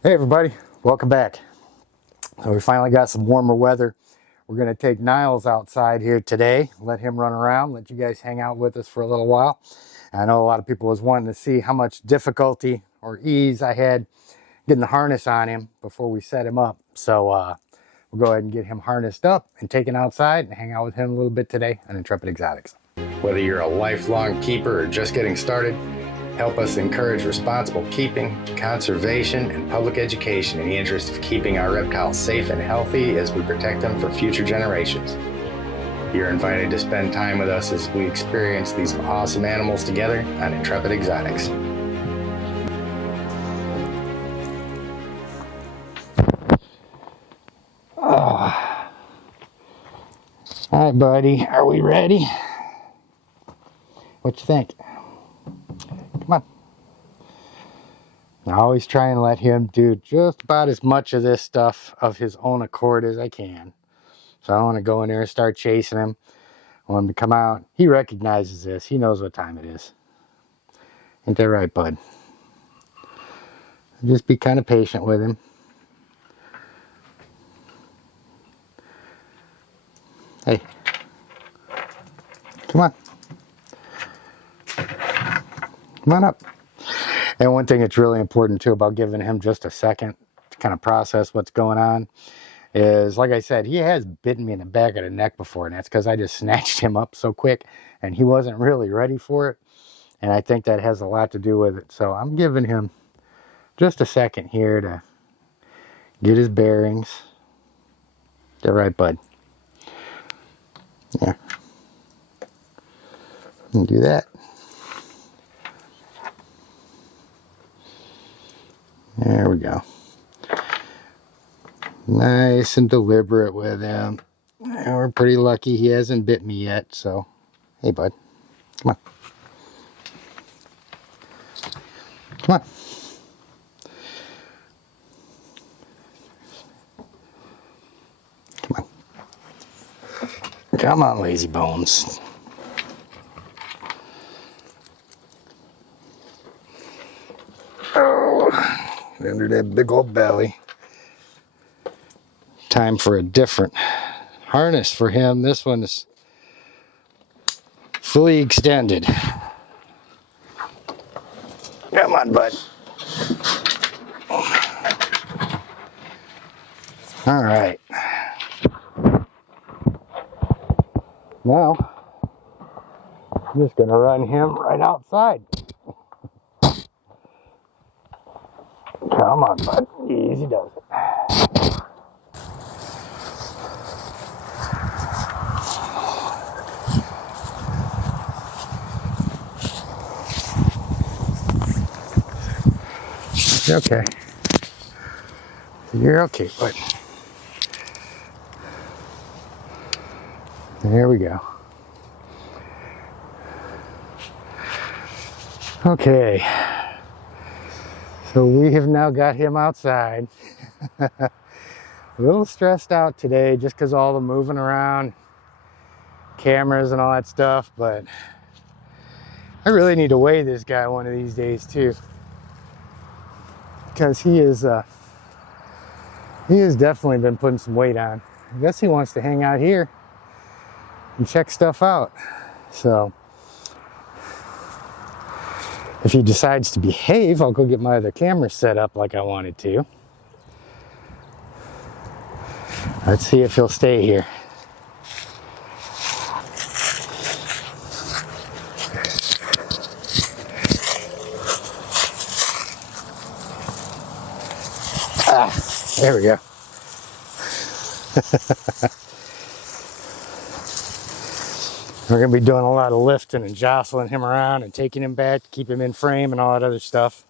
Hey everybody, welcome back. So we finally got some warmer weather. We're going to take Niles outside here today, let him run around, let you guys hang out with us for a little while. I know a lot of people was wanting to see how much difficulty or ease I had getting the harness on him before we set him up. So we'll go ahead and get him harnessed up and taken outside and hang out with him a little bit today on Intrepid Exotics. Whether you're a lifelong keeper or just getting started, help us encourage responsible keeping, conservation, and public education in the interest of keeping our reptiles safe and healthy as we protect them for future generations. You're invited to spend time with us as we experience these awesome animals together on Intrepid Exotics. Oh. All right, buddy, are we ready? What you think? Come on. I always try and let him do just about as much of this stuff of his own accord as I can. So I don't want to go in there and start chasing him. I want him to come out. He recognizes this. He knows what time it is. Ain't that right, bud? Just be kind of patient with him. Hey. Come on. Come on up. And one thing that's really important too about giving him just a second to kind of process what's going on is, like I said, he has bitten me in the back of the neck before, and that's because I just snatched him up so quick and he wasn't really ready for it. And I think that has a lot to do with it. So I'm giving him just a second here to get his bearings. They're right, bud. Yeah. And do that. There we go. Nice and deliberate with him. And we're pretty lucky he hasn't bit me yet, so hey, bud. Come on. Come on. Come on. Come on, lazy bones. Oh, under that big old belly. Time for a different harness for him. This one is fully extended. Come on, bud. All right. Now, I'm just going to run him right outside. Come on, bud. Easy does it. You're okay. You're okay, bud. There we go. Okay. So we have now got him outside. A little stressed out today just because all the moving around, cameras and all that stuff, but I really need to weigh this guy one of these days too, because he has definitely been putting some weight on. I guess he wants to hang out here and check stuff out. So if he decides to behave, I'll go get my other camera set up like I wanted to. Let's see if he'll stay here. There we go. We're going to be doing a lot of lifting and jostling him around and taking him back to keep him in frame and all that other stuff.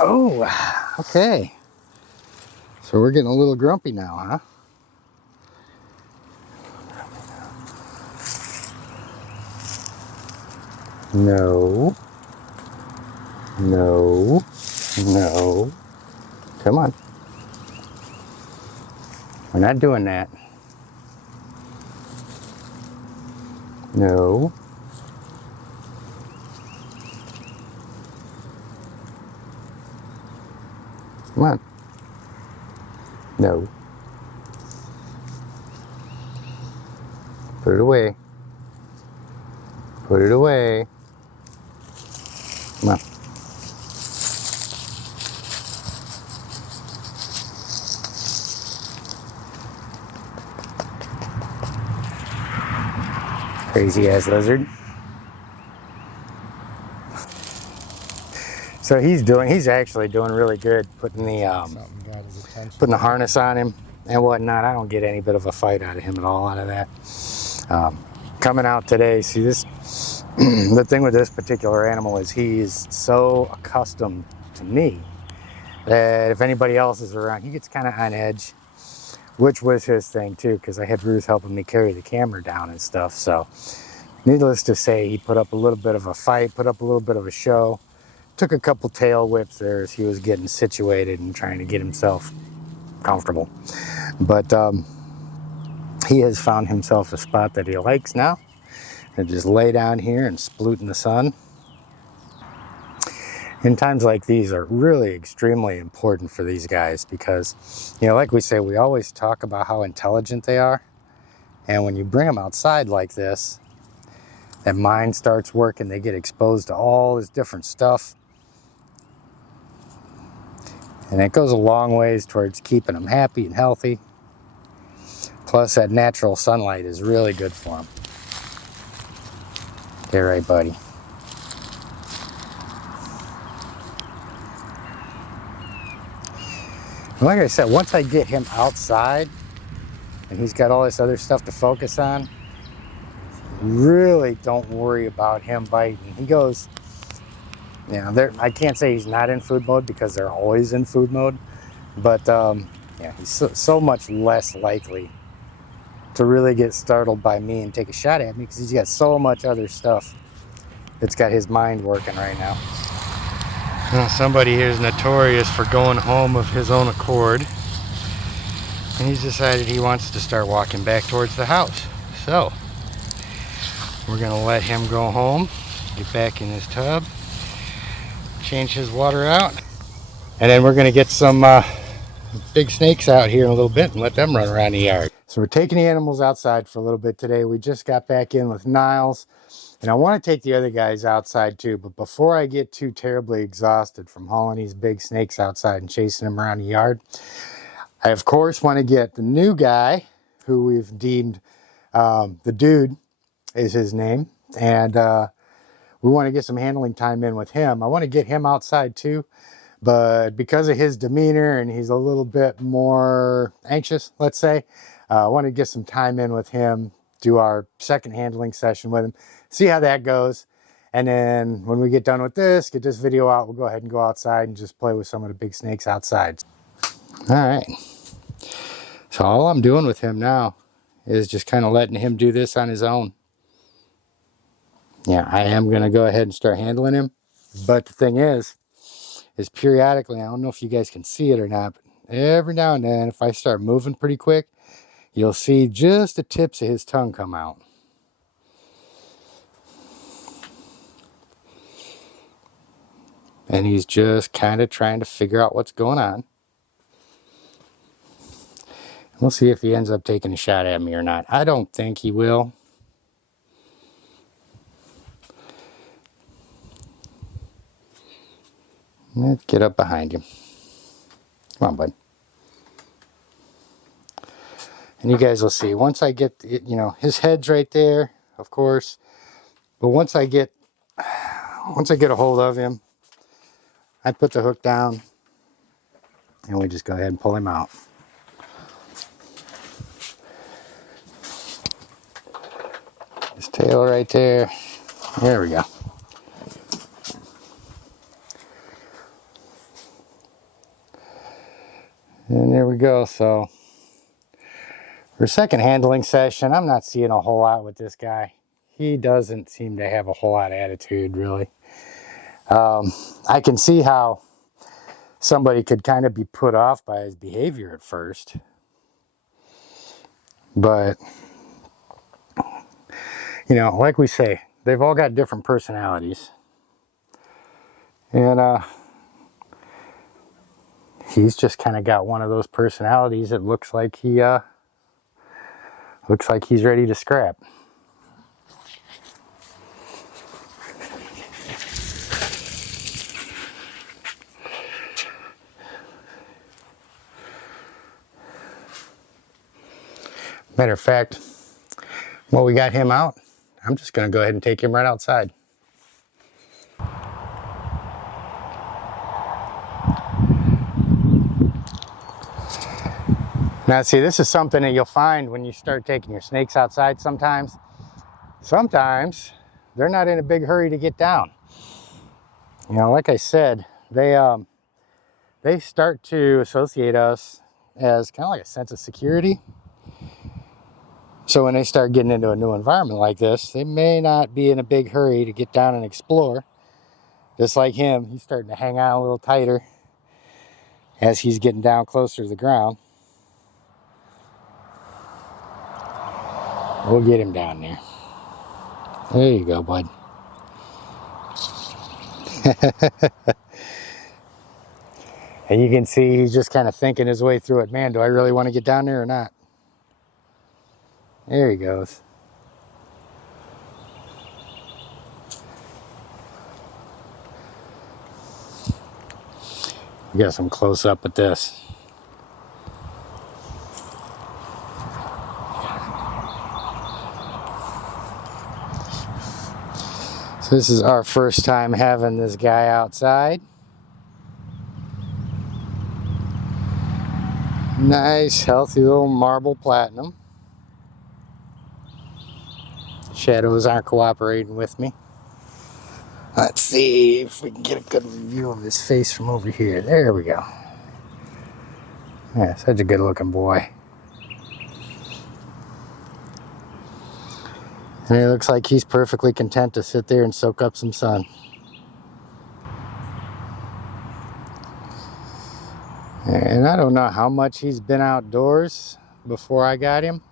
Oh, okay. So we're getting a little grumpy now, huh? No. No. No. Come on. We're not doing that. No. Come on. No. Put it away. Put it away. Come on. Crazy ass lizard. So he's actually doing really good putting the harness on him and whatnot. I don't get any bit of a fight out of him at all out of that. Coming out today, see this, the thing with this particular animal is he is so accustomed to me that if anybody else is around, he gets kind of on edge, which was his thing too, because I had Ruth helping me carry the camera down and stuff. So needless to say, he put up a little bit of a fight, put up a little bit of a show. Took a couple tail whips there as he was getting situated and trying to get himself comfortable. But he has found himself a spot that he likes now. And just lay down here and sploot in the sun. And times like these are really extremely important for these guys because, you know, like we say, we always talk about how intelligent they are. And when you bring them outside like this, their mind starts working. They get exposed to all this different stuff. And it goes a long ways towards keeping them happy and healthy. Plus, that natural sunlight is really good for them. Get right, buddy. And like I said, once I get him outside, and he's got all this other stuff to focus on, really don't worry about him biting. He goes, you know, I can't say he's not in food mode because they're always in food mode. But, yeah, he's so much less likely to really get startled by me and take a shot at me because he's got so much other stuff that's got his mind working right now. Well, somebody here is notorious for going home of his own accord. And he's decided he wants to start walking back towards the house. So, we're going to let him go home, get back in his tub, change his water out. And then we're going to get some big snakes out here in a little bit and let them run around the yard. So we're taking the animals outside for a little bit today. We just got back in with Niles. And I want to take the other guys outside too. But before I get too terribly exhausted from hauling these big snakes outside and chasing them around the yard, I of course want to get the new guy who we've deemed the dude is his name. And we want to get some handling time in with him. I want to get him outside too. But because of his demeanor and he's a little bit more anxious, let's say, I want to get some time in with him, do our second handling session with him, see how that goes. And then when we get done with this, get this video out, we'll go ahead and go outside and just play with some of the big snakes outside. All right. So all I'm doing with him now is just kind of letting him do this on his own. Yeah, I am going to go ahead and start handling him. But the thing is periodically, I don't know if you guys can see it or not, but every now and then, if I start moving pretty quick, you'll see just the tips of his tongue come out. And he's just kind of trying to figure out what's going on. We'll see if he ends up taking a shot at me or not. I don't think he will. Let's get up behind him. Come on, bud. And you guys will see, once I get, you know, his head's right there, of course. But once I get a hold of him, I put the hook down and we just go ahead and pull him out. His tail right there. There we go. And there we go. So for second handling session, I'm not seeing a whole lot with this guy. He doesn't seem to have a whole lot of attitude, really. I can see how somebody could kind of be put off by his behavior at first. But, you know, like we say, they've all got different personalities. And he's just kind of got one of those personalities that looks like he's ready to scrap. Matter of fact, while we got him out, I'm just going to go ahead and take him right outside. Now see, this is something that you'll find when you start taking your snakes outside sometimes. Sometimes they're not in a big hurry to get down. You know, like I said, they start to associate us as kind of like a sense of security. So when they start getting into a new environment like this, they may not be in a big hurry to get down and explore. Just like him, he's starting to hang out a little tighter as he's getting down closer to the ground. We'll get him down there. There you go, bud. And you can see he's just kind of thinking his way through it. Man, do I really want to get down there or not? There he goes. We got some close up with this. So this is our first time having this guy outside. Nice, healthy little marble platinum. Shadows aren't cooperating with me. Let's see if we can get a good view of his face from over here. There we go. Yeah, such a good looking boy. And it looks like he's perfectly content to sit there and soak up some sun. And I don't know how much he's been outdoors before I got him.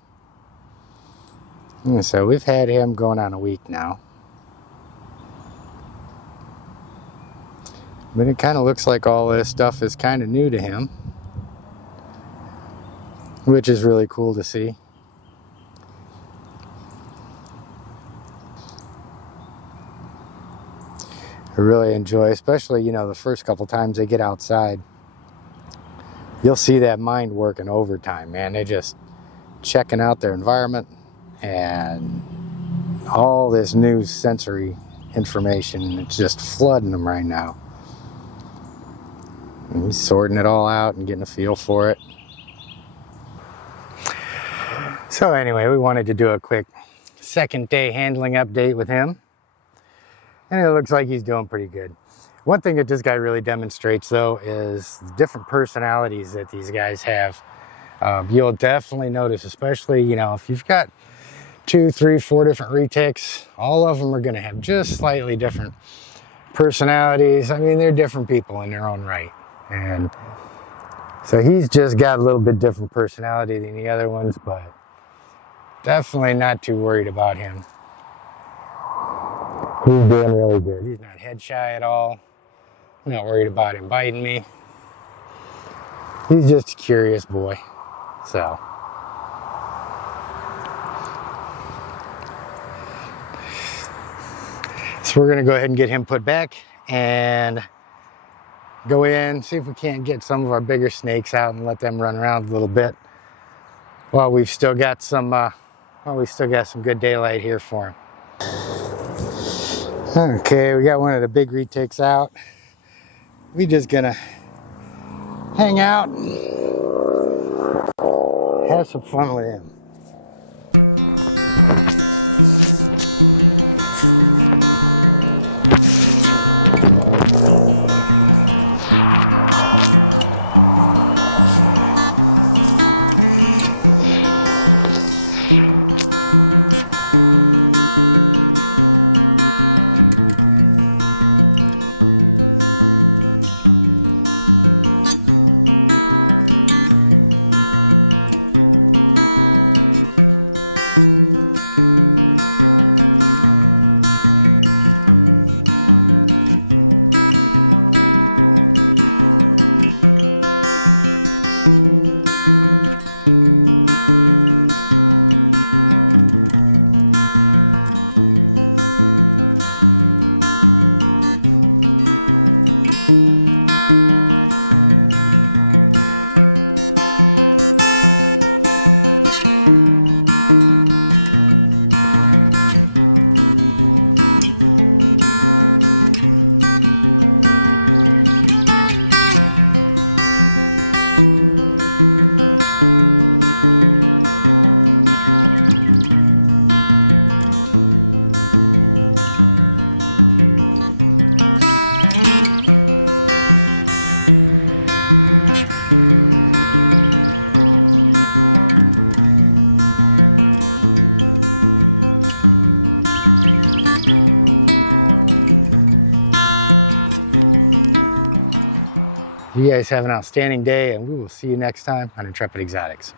And so we've had him going on a week now. But it kind of looks like all this stuff is kind of new to him, which is really cool to see. I really enjoy, especially, you know, the first couple times they get outside. You'll see that mind working overtime, man. They're just checking out their environment and all this new sensory information. It's just flooding them right now. And he's sorting it all out and getting a feel for it. So anyway, we wanted to do a quick second day handling update with him. And it looks like he's doing pretty good. One thing that this guy really demonstrates, though, is the different personalities that these guys have. You'll definitely notice, especially, you know, if you've got 2, 3, 4 different retics, all of them are going to have just slightly different personalities. I mean, they're different people in their own right. And so he's just got a little bit different personality than the other ones, but definitely not too worried about him. He's doing really good. He's not head shy at all. I'm not worried about him biting me. He's just a curious boy. So we're going to go ahead and get him put back and go in, see if we can't get some of our bigger snakes out and let them run around a little bit while we've still got some good daylight here for him. Okay, we got one of the big retics out. We're just gonna hang out and have some fun with him. guys have an outstanding day, and we will see you next time on Intrepid Exotics.